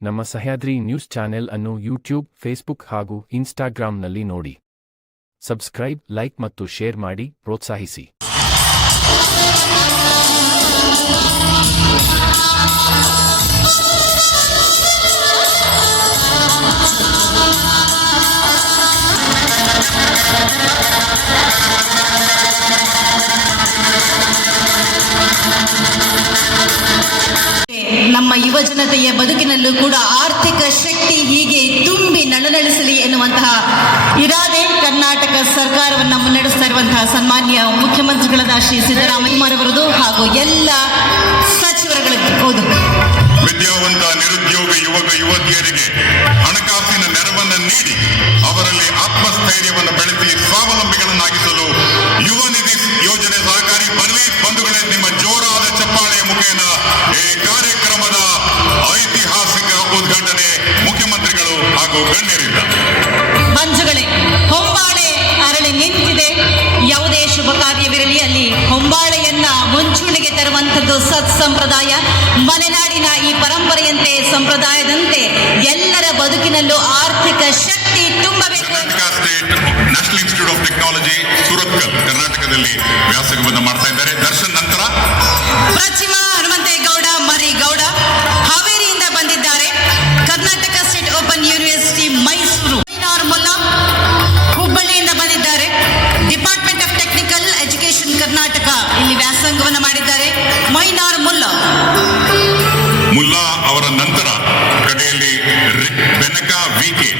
ನಮ್ಮ Sahyadri news channel ಅನ್ನು YouTube, Facebook ಹಾಗೂ ಇನ್ಸ್ಟಾಗ್ರಾಂನಲ್ಲಿ ನೋಡಿ. ಸಬ್ಸ್ಕ್ರೈಬ್, ಲೈಕ್ ಮತ್ತು ಶೇರ್ ಮಾಡಿ ಪ್ರೋತ್ಸಾಹಿಸಿ. ನಮ್ಮ ಯುವಜನತೆಯ ಬದುಕಿನಲ್ಲೂ ಕೂಡ ಆರ್ಥಿಕ ಶಕ್ತಿ ಹೀಗೆ ತುಂಬಿ ನಳನಳಿಸಲಿ ಎನ್ನುವಂತಹ ಇರಾದೆ ಕರ್ನಾಟಕ ಸರ್ಕಾರವನ್ನು ಮುನ್ನಡೆಸ್ತಾ ಇರುವಂತಹ ಸನ್ಮಾನ್ಯ ಮುಖ್ಯಮಂತ್ರಿಗಳಾದ ಶ್ರೀ ಸಿದ್ದರಾಮಯ್ಯ ಅವರದು ಹಾಗೂ ಎಲ್ಲ ಸಚಿವರುಗಳಿಗೆ ಹೌದು. ವಿದ್ಯಾವಂತ ನಿರುದ್ಯೋಗ ಯುವಕ ಯುವತಿಯರಿಗೆ ಹಣಕಾಸಿನ ನೆರವನ್ನು ನೀಡಿ ಅವರಲ್ಲಿ ಆತ್ಮಸ್ಥೈರ್ಯವನ್ನು ಬೆಳೆಸಿ ಸ್ವಾವಲಂಬಿಗಳನ್ನಾಗಿಸಲು ಯುವ ನಿಧಿ ಯೋಜನೆ ಸಹಕಾರಿ ಬರಲಿ. ಬಂಧುಗಳೇ, ನಿಮ್ಮ ಜೋರಾದ ಚಪ್ಪಾಳೆಯ ಮುಖೇನ ಈ ಕಾರ್ಯಕ್ರಮದ ಐತಿಹಾಸಿಕ ಉದ್ಘಾಟನೆ ಮುಖ್ಯಮಂತ್ರಿಗಳು ಹಾಗೂ ಗಣ್ಯರಿಂದ. ಮಂಜುಗಳೇ, ಹೊಂಬಾಳೆ ಅರಳಿ ನಿಂತಿದೆ. ಯಾವುದೇ ಶುಭ ಕಾರ್ಯವಿರಲಿ ಅಲ್ಲಿ ಹೊಂಬಾಳೆಯನ್ನ ಮುಂಚೂಣಿಗೆ ತರುವಂಥದ್ದು ಸಂಪ್ರದಾಯ. ಮಲೆನಾಡಿನ ಈ ಪರಂಪರೆಯಂತೆ ಸಂಪ್ರದಾಯದಂತೆ ಎಲ್ಲರ ಬದುಕಿನಲ್ಲೂ ಆರ್ಥಿಕ ಶಕ್ತಿ ತುಂಬಬೇಕು. National institute of technology Surathkal ಕರ್ನಾಟಕದಲ್ಲಿ ವ್ಯಾಸಂಗವನ್ನು ಮಾಡ್ತಾ ಇದ್ದಾರೆ. ದರ್ಶನ್ ನಂತರ ಪ್ರತಿಮಾ ಹನುಮಂತೇಗೌಡ ಮರಿಗೌಡ ಹಾವೇರಿಯಿಂದ ಬಂದಿದ್ದಾರೆ. Karnataka state open university Mysuru. Mulla ಹುಬ್ಬಳ್ಳಿಯಿಂದ ಬಂದಿದ್ದಾರೆ. Department of technical education Karnataka ಇಲ್ಲಿ ವ್ಯಾಸಂಗವನ್ನು ಮಾಡಿದ್ದಾರೆ. ಮೈನಾರ್ ಮುಲ್ಲಾ ಅವರ ನಂತರ ಕಡೆಯಲ್ಲಿ ಬೆನಕ ವಿಕೆ